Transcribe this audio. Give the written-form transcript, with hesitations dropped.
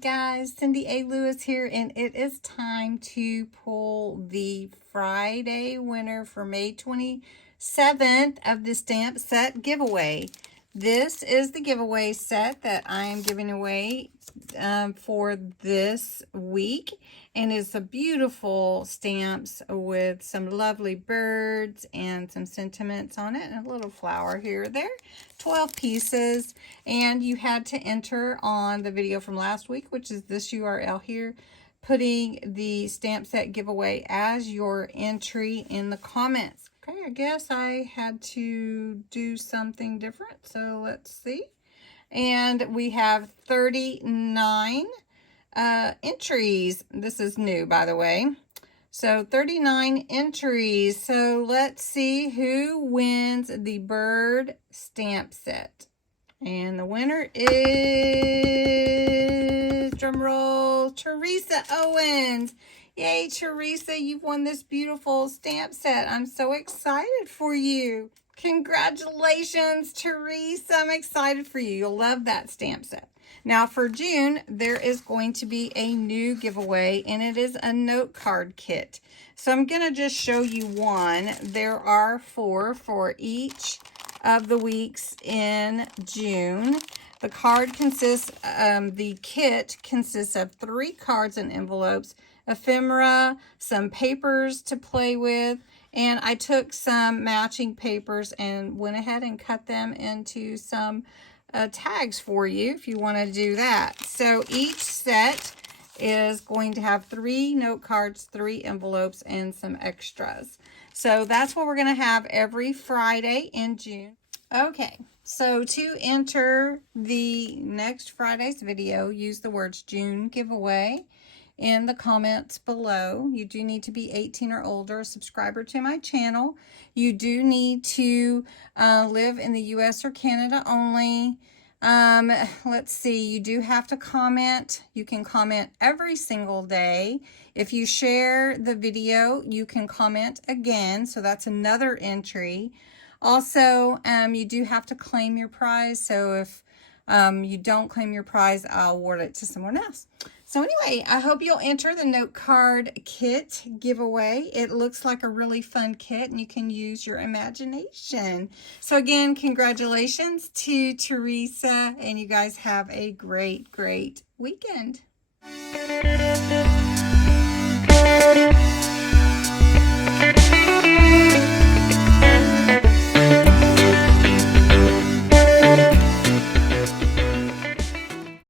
guys, Cindy A. Lewis here, and it is time to pull the Friday winner for May 27th of the stamp set giveaway. This is the giveaway set that I am giving away for this week, and it's a beautiful stamps with some lovely birds and some sentiments on it and a little flower here or there. 12 pieces, and you had to enter on the video from last week, which is this URL here, putting the stamp set giveaway as your entry in the comments. Okay, I guess I had to do something different, so let's see. And we have 39 entries. This is new, by the way. So 39 entries. So let's see who wins the bird stamp set. And the winner is, drumroll, Teresa Owens. Yay, Teresa, you've won this beautiful stamp set. I'm so excited for you. Congratulations, Teresa. I'm excited for you. You'll love that stamp set. Now for June, there is going to be a new giveaway, and it is a note card kit. So I'm going to just show you one. There are 4 for each of the weeks in June. The card consists, the kit consists of 3 cards and envelopes, ephemera, some papers to play with, and I took some matching papers and went ahead and cut them into some tags for you if you want to do that. So each set is going to have 3 note cards, 3 envelopes, and some extras. So that's what we're going to have every Friday in June. Okay, so to enter the next Friday's video, use the words June giveaway in the comments below. You do need to be 18 or older, a subscriber to my channel. You do need to live in the US or Canada only. Let's see, you do have to comment. You can comment every single day. If you share the video, you can comment again, so that's another entry. Also, you do have to claim your prize, so if you don't claim your prize, I'll award it to someone else. So anyway, I hope you'll enter the note card kit giveaway. It looks like a really fun kit, and you can use your imagination. So again, congratulations to Teresa, and you guys have a great, great weekend.